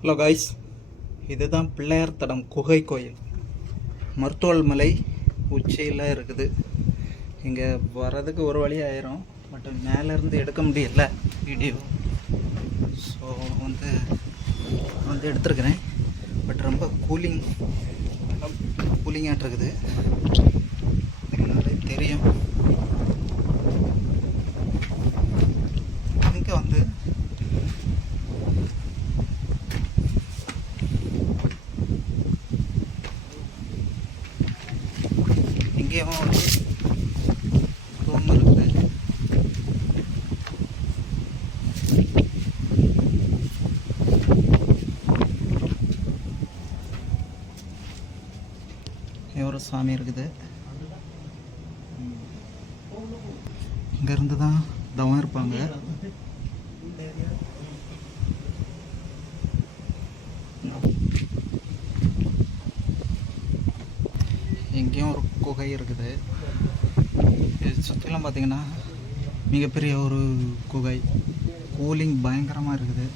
Hello guys, இதுதான் பிள்ளையார் தடம் குகை கோயில். மருத்துவல் மலை உச்சியில் இருக்குது. இங்கே வர்றதுக்கு ஒரு வழி ஆயிரும், பட் மேலேருந்து எடுக்க முடியல வீடியோ. ஸோ வந்து எடுத்துருக்கிறேன். பட் ரொம்ப கூலிங்காக இருக்குது. தெரியும் இங்கே இங்கேயும் ரூம் இருக்குது. ஒரு சாமி இருக்குது. இங்கேருந்து தான் தவம் இருப்பாங்க. எங்கேயும் ஒரு குகை இருக்குது. இது சுற்றிலும் பார்த்திங்கன்னா மிகப்பெரிய ஒரு குகை. கூலிங் பயங்கரமாக இருக்குது.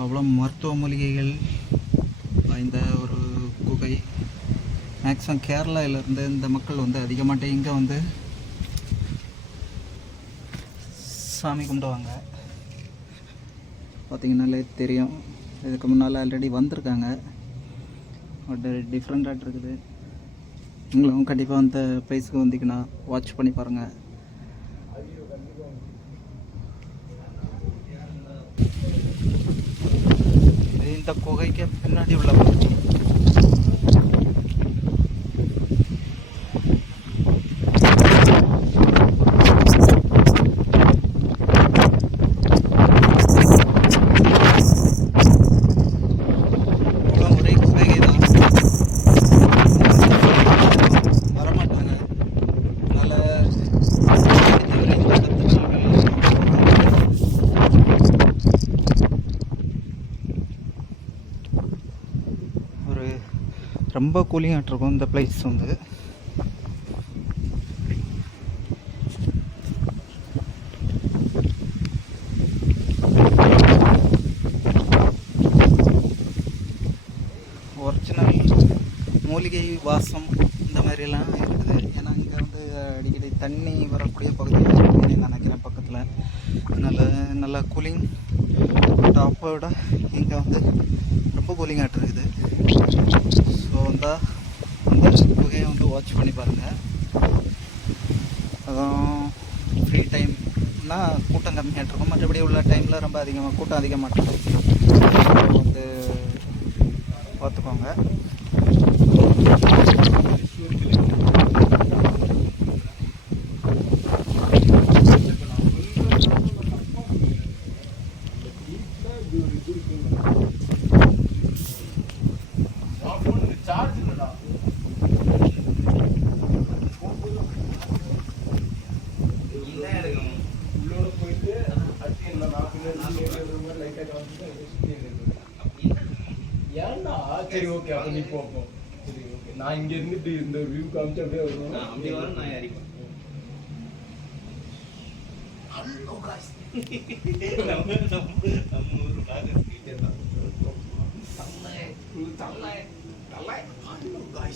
அவ்வளோ மருத்துவ மூலிகைகள் வாய்ந்த ஒரு குகை. மேக்ஸிமம் கேரளாவிலேருந்து இந்த மக்கள் அதிகமாகிட்டே இங்கே சாமி கும்பிடுவாங்க. பார்த்திங்கனாலே தெரியும். இதுக்கு முன்னால் ஆல்ரெடி வந்திருக்காங்க. பட் டிஃப்ரெண்ட்டாக இருக்குது. நீங்களும் கண்டிப்பாக அந்த ப்ளேஸுக்கு வந்தீங்கன்னா வாட்ச் பண்ணி பாருங்கள். இந்த குகைக்கு பின்னாடி உள்ள ரொம்ப கூலிங்காக இருக்கும் இந்த பிளேஸ். ஒரிஜினல் மூலிகை வாசம் இந்த மாதிரிலாம் இருக்குது. ஏன்னா இங்கே அடிக்கடி தண்ணி வரக்கூடிய பகுதியில் நினைக்கிறேன் பக்கத்தில். நல்லா கூலிங். டாப்போட இங்கே ரொம்ப கூலிங்காக இருக்குது. ஸோ அந்த குகையை வாட்ச் பண்ணி பாருங்கள். அதான் ஃப்ரீ டைம்னா கூட்டம் கம்மியாக இருக்கும். மற்றபடி உள்ள டைமில் ரொம்ப கூட்டம் அதிகமாக இருக்கும். பார்த்துக்கோங்க. சரி, ஓகே. அப்ப நீ போ. சரி, ஓகே. நான் இங்க இருந்துட்டு இந்த வியூ காமிச்சு அப்படியே வருவேன். அப்படியே வர நான் யாரிப்பேன். Hello guys. நம்ம ஊர் நாகஸ் கிட்ட தான். தல்லை. Hello guys.